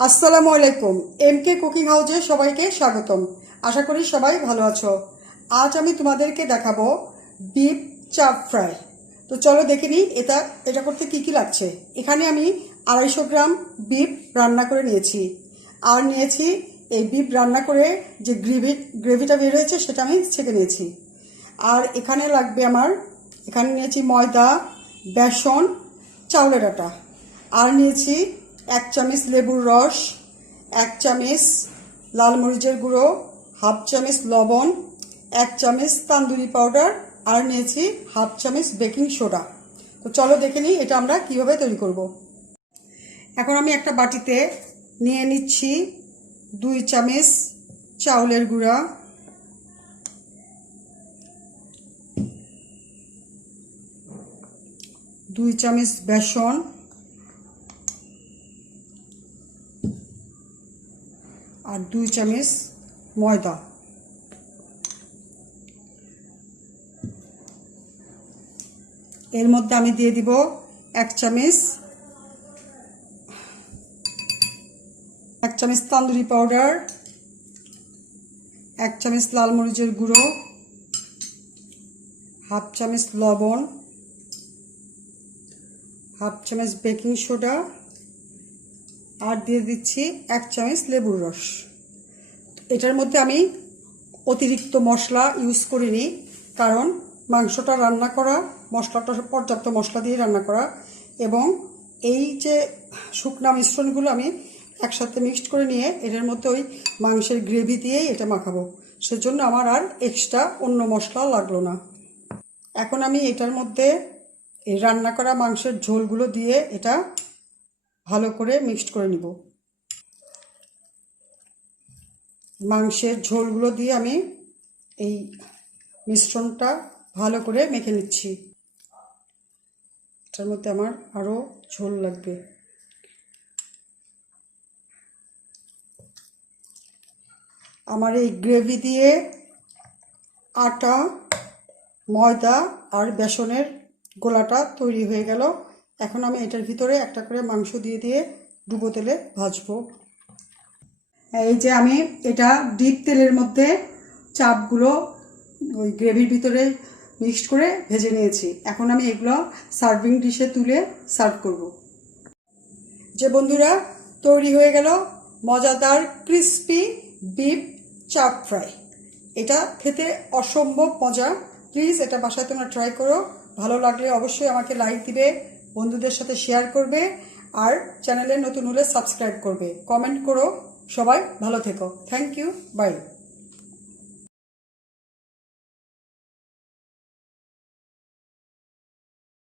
আসসালামুআলাইকুম এমকে cooking হাউসে সবাইকে স্বাগতম। আশা করি সবাই ভালো আছো। আজ আমি তোমাদেরকে দেখাবো বিফ চাপ ফ্রাই। তো চলো দেখে নিই এটা করতে কি কি লাগছে। এখানে আমি 250 গ্রাম বিফ রান্না করে নিয়েছি, আর নিয়েছি এই বিফ রান্না করে যে গ্রেভিটা বের হয়েছে সেটা আমি ছেঁকে নিয়েছি। আর এখানে লাগবে আমার, এখানে নিয়েছি ময়দা, বেসন, চাউলের আটা, আর নিয়েছি 1 চামচ লেবুর রস, 1 চামচ লাল মরিচের গুঁড়ো, হাফ চামচ লবণ, 1 চামচ তান্দুরি পাউডার, আর নিয়েছি হাফ চামচ বেকিং সোডা। তো চলো দেখে নিই এটা আমরা কিভাবে তৈরি করব। এখন আমি একটা বাটিতে নিয়ে নিচ্ছি 2 চামচ চাউলের গুঁড়া, 2 চামচ বেসন, আর 2 চামচ ময়দা। এর মধ্যে আমি দিয়ে দিব 1 চামচ তান্দুরি পাউডার, 1 চামচ লাল মরিচের গুঁড়ো, হাফ চামচ লবণ, হাফ চামচ বেকিং সোডা, আর দিয়ে দিচ্ছি 1 চামচ লেবুর রস। এটার মধ্যে আমি অতিরিক্ত মশলা ইউজ করিনি, কারণ মাংসটা রান্না করা, মশলাটা পর্যাপ্ত মশলা দিয়ে রান্না করা, এবং এই যে শুকনা মিশ্রণগুলো আমি একসাথে মিক্সড করে নিয়ে এটার মধ্যে ওই মাংসের গ্রেভি দিয়েই এটা মাখাবো, সেজন্য আমার আর এক্সট্রা অন্য মশলা লাগলো না। এখন আমি এটার মধ্যে এই রান্না করা মাংসের ঝোলগুলো দিয়ে এটা ভালো করে মিক্সড করে নিব। মাংসের ঝোলগুলো দিয়ে আমি এই মিশ্রণটা ভালো করে মেখে নিচ্ছি। এটার মধ্যে আমার আরও ঝোল লাগবে। আমার এই গ্রেভি দিয়ে আটা, ময়দা আর বেসনের গোলাটা তৈরি হয়ে গেল। এখন আমি এটার ভিতরে একটা করে মাংস দিয়ে দিয়ে ডুবো তেলে ভাজবো। এই যে আমি এটা ডিপ তেলের মধ্যে চাপগুলো ওই গ্রেভির ভিতরে মিক্সড করে ভেজে নিয়েছি। এখন আমি এগুলো সার্ভিং ডিশে তুলে সার্ভ করব। যে বন্ধুরা, তৈরি হয়ে গেল মজাদার ক্রিস্পি বিফ চাপ ফ্রাই। এটা খেতে অসম্ভব মজা। প্লিজ এটা বাসায় তোমরা ট্রাই করো। ভালো লাগলে অবশ্যই আমাকে লাইক দিবে, বন্ধুদের সাথে শেয়ার করবে, আর চ্যানেলে নতুন হলে সাবস্ক্রাইব করবে, কমেন্ট করো। সবাই ভালো থেকো। Thank you, by.